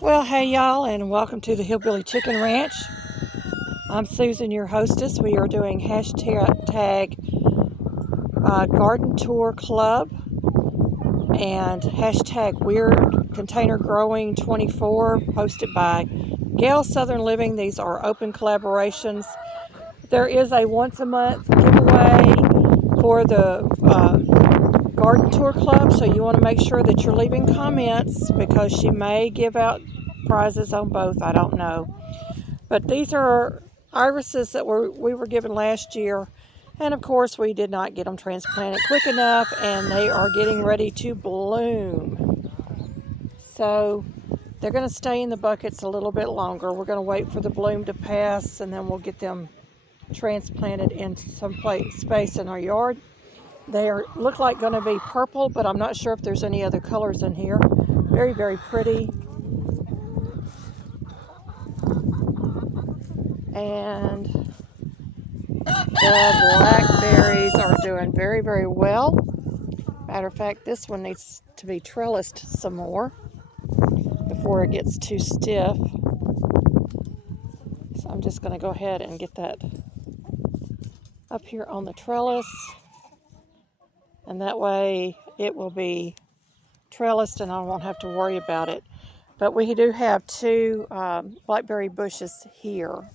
Well, hey y'all, and welcome to the Hillbilly Chicken Ranch. I'm Susan, your hostess. We are doing hashtag Garden Tour Club and hashtag Weird Container Growing 24, hosted by Gail Southern Living. These are open collaborations. There is a once a month giveaway for the Garden Tour Club, so you want to make sure that you're leaving comments because she may give out prizes on both. I don't know. But these are irises that we were given last year, and of course we did not get them transplanted quick enough, and they are getting ready to bloom. So they're going to stay in the buckets a little bit longer. We're going to wait for the bloom to pass, and then we'll get them transplanted into some space in our yard. They look like going to be purple, but I'm not sure if there's any other colors in here. Very, very pretty. And the blackberries are doing very, very well. Matter of fact, this one needs to be trellised some more before it gets too stiff. So I'm just going to go ahead and get that up here on the trellis. And that way it will be trellised and I won't have to worry about it. But we do have two blackberry bushes here.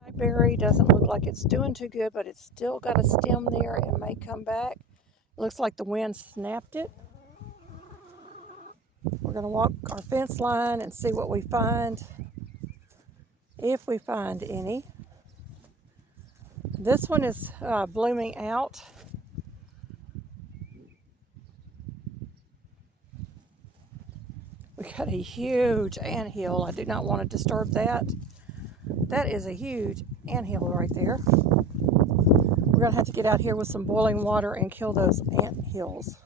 Blackberry doesn't look like it's doing too good, but it's still got a stem there and may come back. Looks like the wind snapped it. We're going to walk our fence line and see what we find, if we find any. This one is blooming out. We got a huge anthill. I do not want to disturb that. That is a huge anthill right there. We're going to have to get out here with some boiling water and kill those anthills.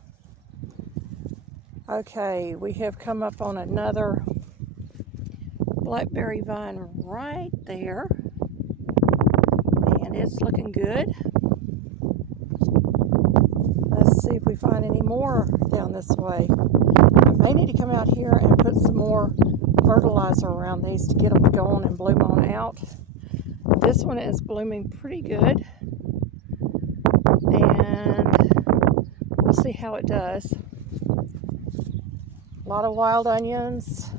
Okay, we have come up on another blackberry vine right there. And it's looking good. Let's see if we find any more down this way. I may need to come out here and put some more fertilizer around these to get them going and bloom on out. This one is blooming pretty good, and we'll see how it does. A lot of wild onions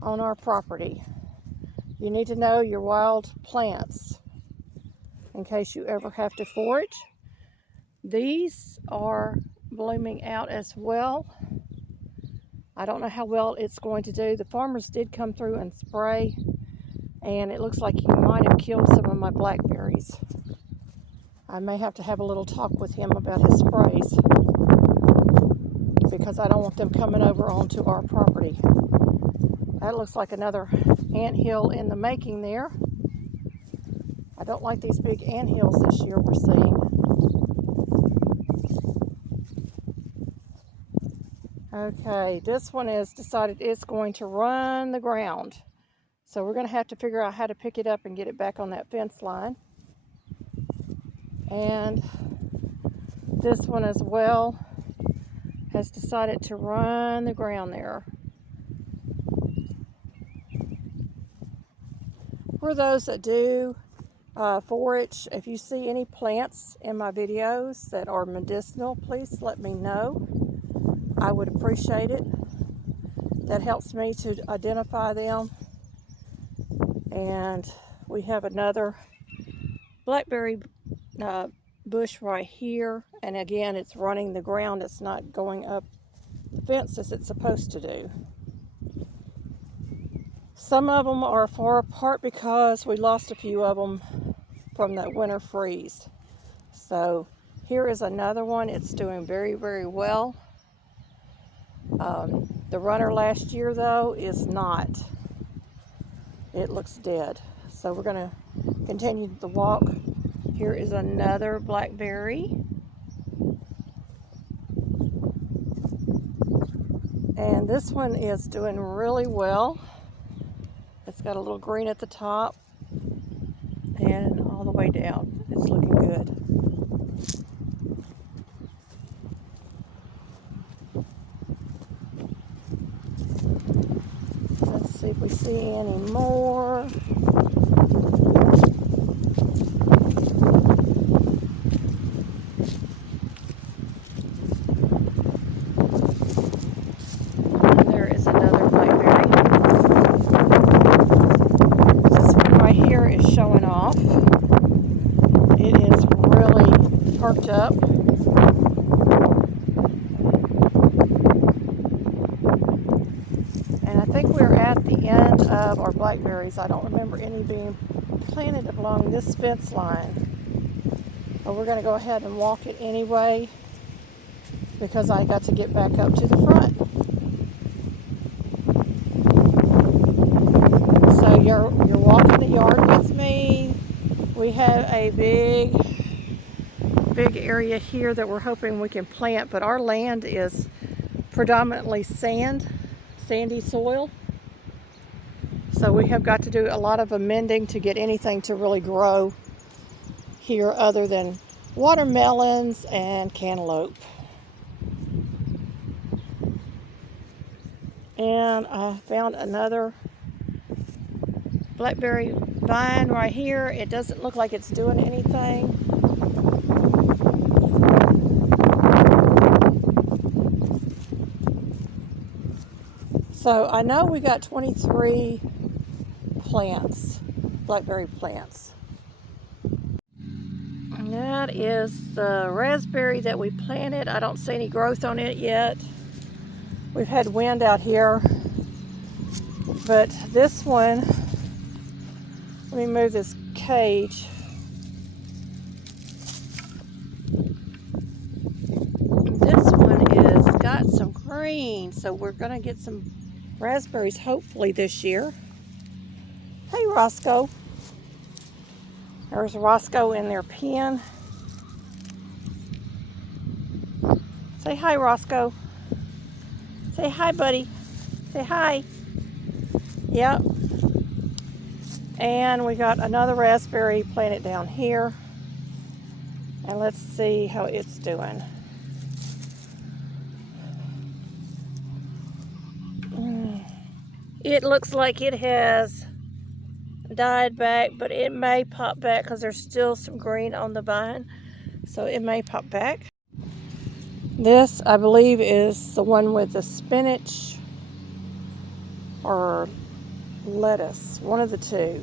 on our property. You need to know your wild plants in case you ever have to forage. These are blooming out as well. I don't know how well it's going to do. The farmers did come through and spray, and it looks like he might have killed some of my blackberries. I may have to have a little talk with him about his sprays because I don't want them coming over onto our property. That looks like another anthill in the making there. I don't like these big anthills this year we're seeing. Okay, this one is decided it's going to run the ground. So we're going to have to figure out how to pick it up and get it back on that fence line. And this one as well has decided to run the ground there. For those that do forage, if you see any plants in my videos that are medicinal, please let me know. I would appreciate it. That helps me to identify them. And we have another blackberry bush right here. And again, it's running the ground. It's not going up the fence as it's supposed to do. Some of them are far apart because we lost a few of them from the winter freeze. So here is another one. It's doing very, very well. The runner last year, though, is not. It looks dead. So we're going to continue the walk. Here is another blackberry. And this one is doing really well. It's got a little green at the top and all the way down. It's looking good. Let's see if we see any more. And there is another blackberry. This one right here is showing off. It is really perked up. And I think we're at the end of our blackberries. I don't remember any being planted along this fence line. But we're going to go ahead and walk it anyway because I got to get back up to the front. So you're walking the yard with me. We have a big area here that we're hoping we can plant, but our land is predominantly sandy soil. So we have got to do a lot of amending to get anything to really grow here other than watermelons and cantaloupe. And I found another blackberry vine right here. It doesn't look like it's doing anything. So I know we got 23 plants, blackberry plants. And that is the raspberry that we planted. I don't see any growth on it yet. We've had wind out here. But this one, let me move this cage. This one is got some green, so we're gonna get some raspberries hopefully this year. Hey Roscoe. There's Roscoe in their pen. Say hi, Roscoe. Say hi, buddy. Say hi. Yep. And we got another raspberry planted down here. And let's see how it's doing. It looks like it has died back, but it may pop back because there's still some green on the vine. So it may pop back. This, I believe, is the one with the spinach or lettuce, one of the two.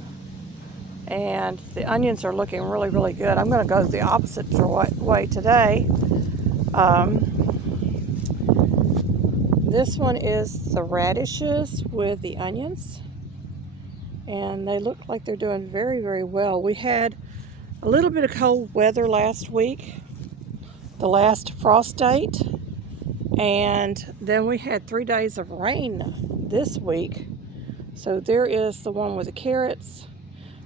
And the onions are looking really, really good. I'm going to go the opposite way today. This one is the radishes with the onions. And they look like they're doing very, very well. We had a little bit of cold weather last week, the last frost date. And then we had 3 days of rain this week. So there is the one with the carrots.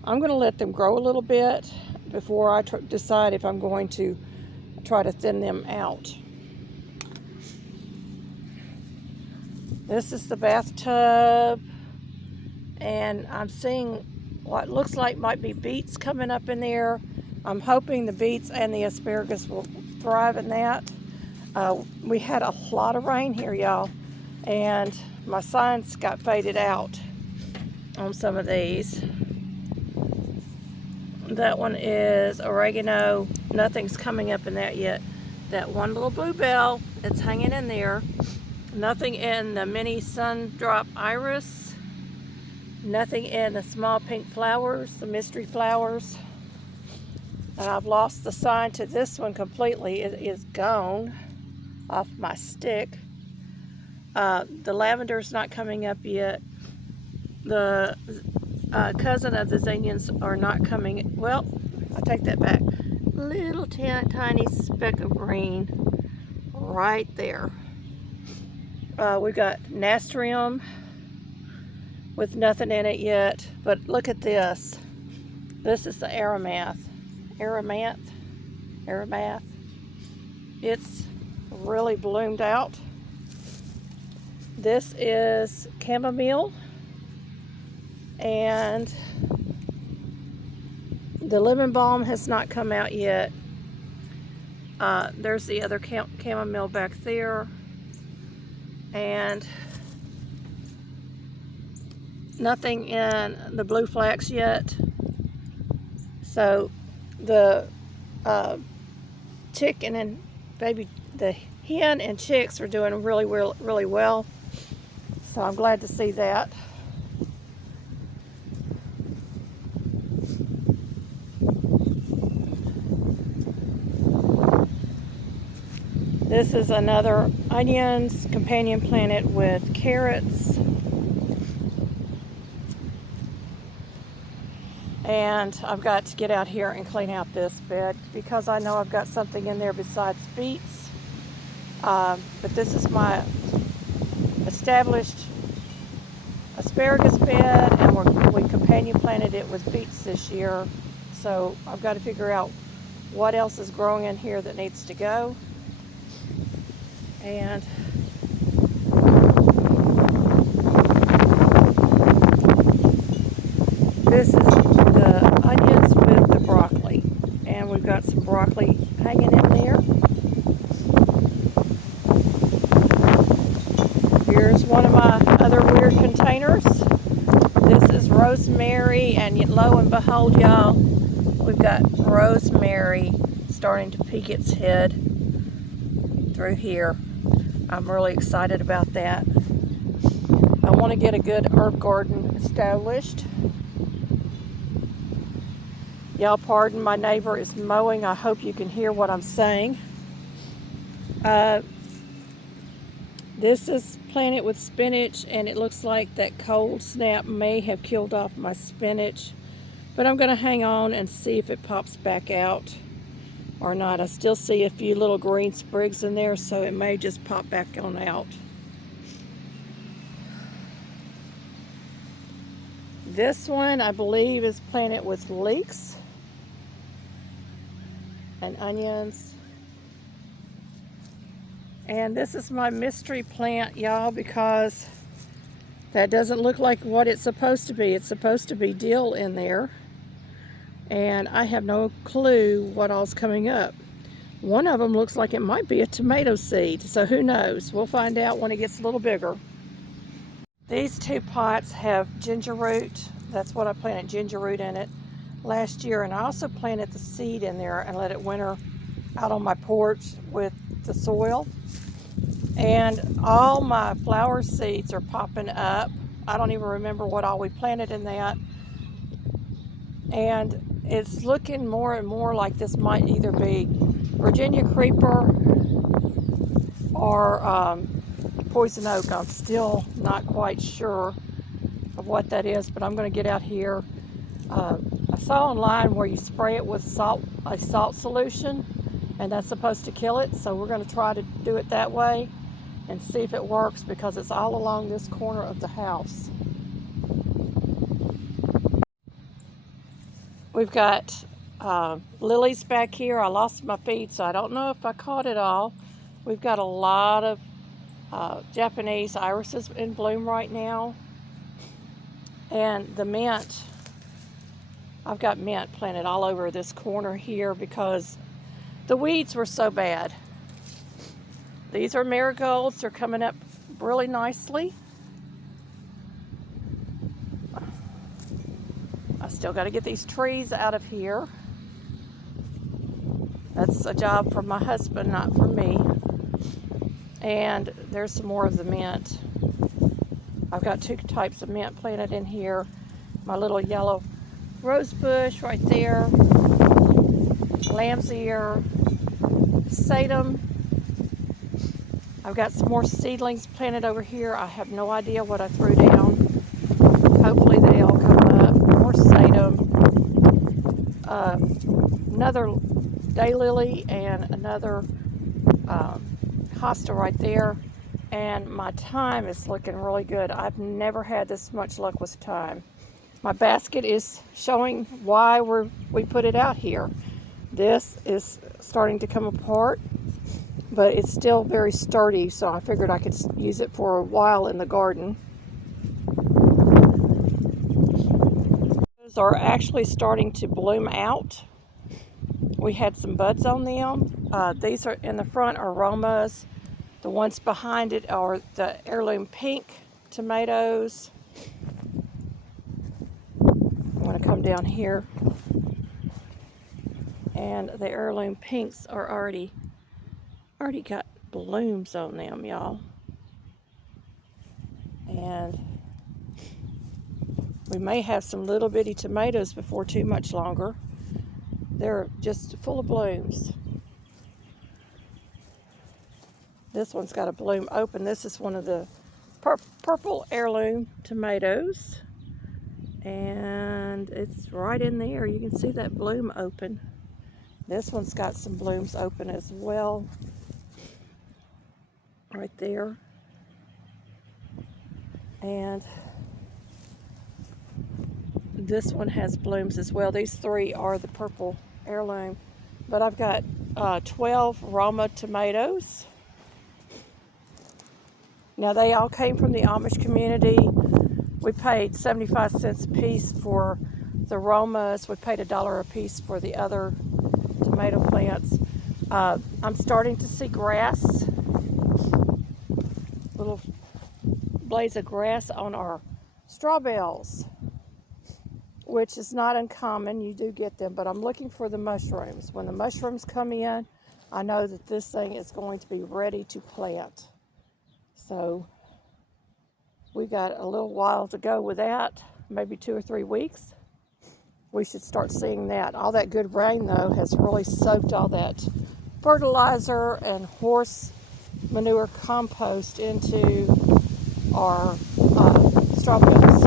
I'm going to let them grow a little bit before I decide if I'm going to try to thin them out. This is the bathtub, and I'm seeing what looks like might be beets coming up in there. I'm hoping the beets and the asparagus will thrive in that. We had a lot of rain here, y'all, and my signs got faded out on some of these. That one is oregano. Nothing's coming up in that yet. That one little bluebell, it's hanging in there. Nothing in the mini sundrop iris. Nothing in the small pink flowers, the mystery flowers. And I've lost the sign to this one completely. It is gone off my stick. The lavender's not coming up yet. The cousin of the zinnias are not coming. Well, I take that back. Little tiny speck of green right there. We've got nasturtium with nothing in it yet, but look at this. This is the Aramath. It's really bloomed out. This is chamomile, and the lemon balm has not come out yet. There's the other chamomile back there, and nothing in the blue flax yet. So the chicken and the hen and chicks are doing really well. So I'm glad to see that. This is another onions companion planted with carrots. And I've got to get out here and clean out this bed because I know I've got something in there besides beets. But this is my established asparagus bed, and we companion planted it with beets this year. So I've got to figure out what else is growing in here that needs to go. And this is the onions with the broccoli, and we've got some broccoli hanging in there. Here's one of my other weird containers. This is rosemary, and lo and behold, y'all, we've got rosemary starting to peek its head through here. I'm really excited about that. I want to get a good herb garden established. Y'all pardon, my neighbor is mowing. I hope you can hear what I'm saying. This is planted with spinach, and it looks like that cold snap may have killed off my spinach, but I'm going to hang on and see if it pops back out or not. I still see a few little green sprigs in there, so it may just pop back on out. This one, I believe, is planted with leeks and onions. And this is my mystery plant, y'all, because that doesn't look like what it's supposed to be. It's supposed to be dill in there, and I have no clue what all's coming up. One of them looks like it might be a tomato seed, so who knows? We'll find out when it gets a little bigger. These two pots have ginger root. That's what I planted ginger root in it last year, and I also planted the seed in there and let it winter out on my porch with the soil. And all my flower seeds are popping up. I don't even remember what all we planted in that. And it's looking more and more like this might either be Virginia creeper or poison oak. I'm still not quite sure of what that is, but I'm going to get out here. I saw online where you spray it with a salt solution, and that's supposed to kill it. So we're going to try to do it that way and see if it works, because it's all along this corner of the house. We've got lilies back here. I lost my feed, so I don't know if I caught it all. We've got a lot of Japanese irises in bloom right now. And the mint, I've got mint planted all over this corner here because the weeds were so bad. These are marigolds. They're coming up really nicely. I still got to get these trees out of here. That's a job for my husband, not for me. And there's some more of the mint. I've got two types of mint planted in here. My little yellow rose bush right there, lamb's ear, sedum. I've got some more seedlings planted over here. I have no idea what I threw down. Hopefully they all come up. More sedum. another daylily and another hosta right there. And my thyme is looking really good. I've never had this much luck with thyme. My basket is showing why we put it out here. This is starting to come apart, but it's still very sturdy, so I figured I could use it for a while in the garden. Those are actually starting to bloom out. We had some buds on them. These are in the front are Romas. The ones behind it are the heirloom pink tomatoes. I'm going to come down here. And the heirloom pinks are already got blooms on them, y'all. And we may have some little bitty tomatoes before too much longer. They're just full of blooms. This one's got a bloom open. This is one of the purple heirloom tomatoes. And it's right in there. You can see that bloom open. This one's got some blooms open as well. Right there. And this one has blooms as well. These three are the purple heirloom. But I've got 12 Roma tomatoes. Now they all came from the Amish community. We paid 75 cents a piece for the Romas. We paid $1 a piece for the other tomato plants. I'm starting to see grass, little blades of grass on our straw bales, which is not uncommon. You do get them, but I'm looking for the mushrooms. When the mushrooms come in, I know that this thing is going to be ready to plant. So we got a little while to go with that, maybe 2 or 3 weeks. We should start seeing that. All that good rain, though, has really soaked all that fertilizer and horse manure compost into our straw bales.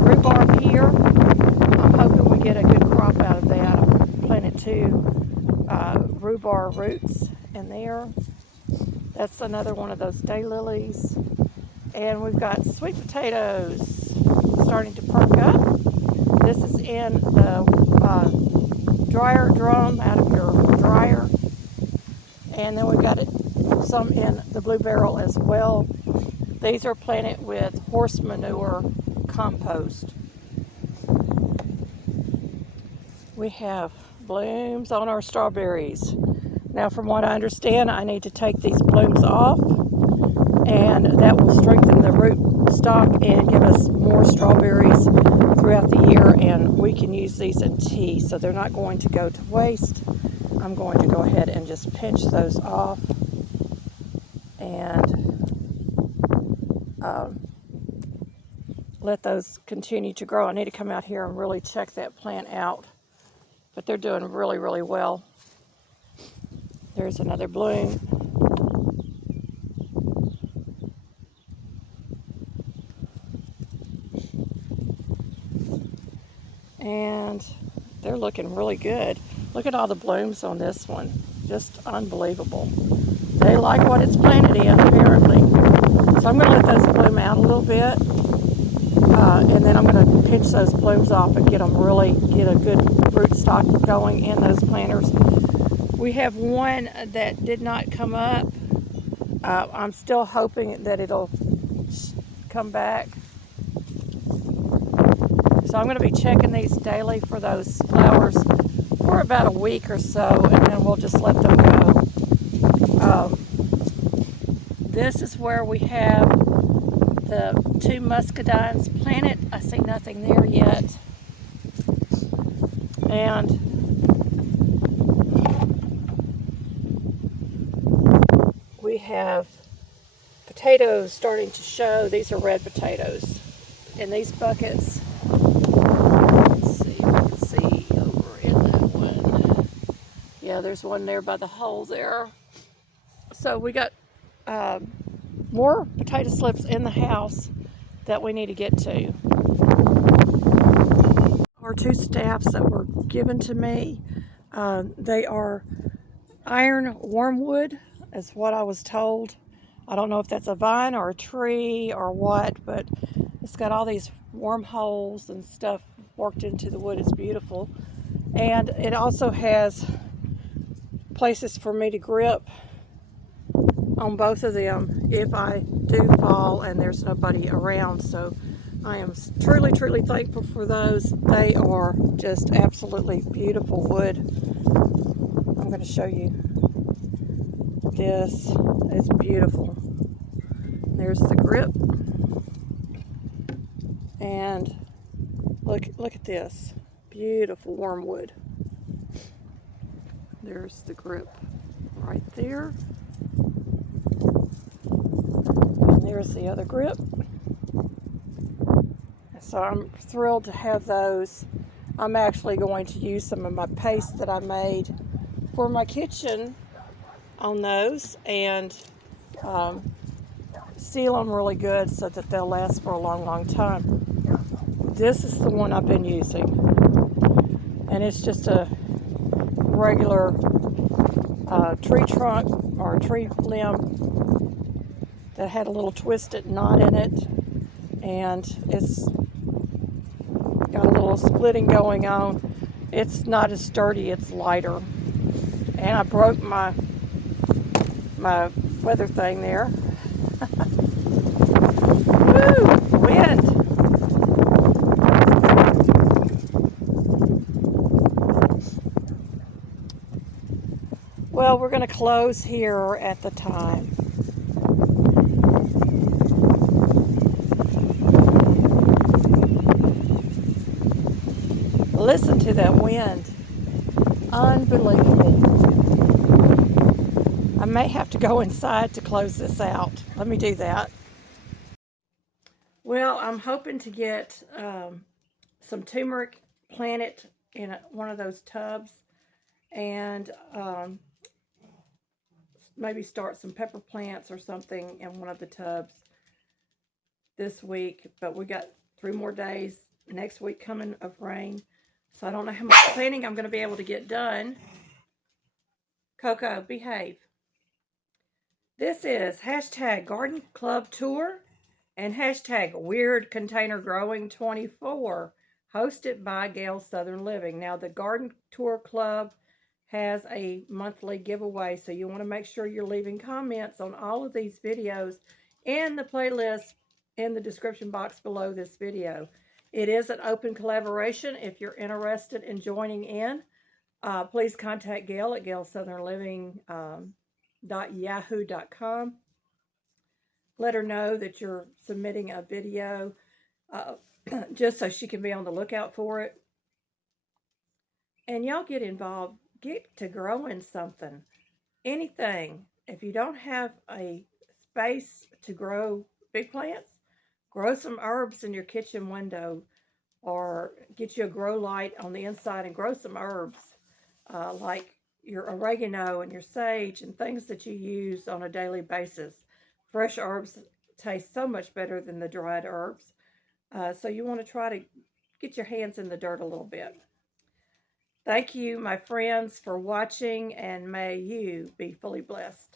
Rhubarb here, I'm hoping we get a good crop out of that. I planted 2 rhubarb roots in there. That's another one of those daylilies. And we've got sweet potatoes starting to perk up. This is in the dryer drum out of your dryer. And then we've got some in the blue barrel as well. These are planted with horse manure compost. We have blooms on our strawberries. Now, from what I understand, I need to take these blooms off, and that will strengthen the root stock and give us more strawberries throughout the year, and we can use these in tea, so they're not going to go to waste. I'm going to go ahead and just pinch those off and let those continue to grow. I need to come out here and really check that plant out, but they're doing really, really well. There's another bloom. And they're looking really good. Look at all the blooms on this one. Just unbelievable. They like what it's planted in, apparently. So I'm going to let those bloom out a little bit. And then I'm going to pinch those blooms off and get a good rootstock going in those planters. We have one that did not come up. I'm still hoping that it'll come back. So I'm going to be checking these daily for those flowers for about a week or so, and then we'll just let them go. This is where we have the 2 muscadines planted. I see nothing there yet. And we have potatoes starting to show. These are red potatoes in these buckets. Let's see if I can see over in that one. Yeah, there's one there by the hole there. So we got more potato slips in the house that we need to get to. Our 2 staffs that were given to me. They are iron wormwood, is what I was told. I don't know if that's a vine or a tree or what, but it's got all these wormholes and stuff worked into the wood. It's beautiful. And it also has places for me to grip on both of them if I do fall and there's nobody around. So I am truly, truly thankful for those. They are just absolutely beautiful wood. I'm going to show you this. It's beautiful. There's the grip. And look at this. Beautiful wormwood. There's the grip right there. And there's the other grip. So I'm thrilled to have those. I'm actually going to use some of my paste that I made for my kitchen on those and seal them really good so that they'll last for a long, long time. This is the one I've been using, and it's just a regular tree trunk or tree limb that had a little twisted knot in it, and it's got a little splitting going on. It's not as sturdy, it's lighter. And I broke my weather thing there. Woo! Wind! Well, we're going to close here at the time. Listen to that wind. Unbelievable. I may have to go inside to close this out. Let me do that. Well, I'm hoping to get some turmeric planted in one of those tubs, and maybe start some pepper plants or something in one of the tubs this week. But we got 3 more days next week coming of rain, so I don't know how much planting I'm going to be able to get done. Coco, behave. This is hashtag Garden Club Tour and hashtag Weird Container Growing 24, hosted by Gail Southern Living. Now, the Garden Tour Club has a monthly giveaway, so you want to make sure you're leaving comments on all of these videos and the playlist in the description box below this video. It is an open collaboration. If you're interested in joining in, please contact Gail at gailsouthernliving.yahoo.com. Let her know that you're submitting a video just so she can be on the lookout for it. And y'all get involved. Get to growing something. Anything. If you don't have a space to grow big plants, grow some herbs in your kitchen window, or get you a grow light on the inside and grow some herbs like your oregano and your sage and things that you use on a daily basis. Fresh herbs taste so much better than the dried herbs. So you want to try to get your hands in the dirt a little bit. Thank you, my friends, for watching, and may you be fully blessed.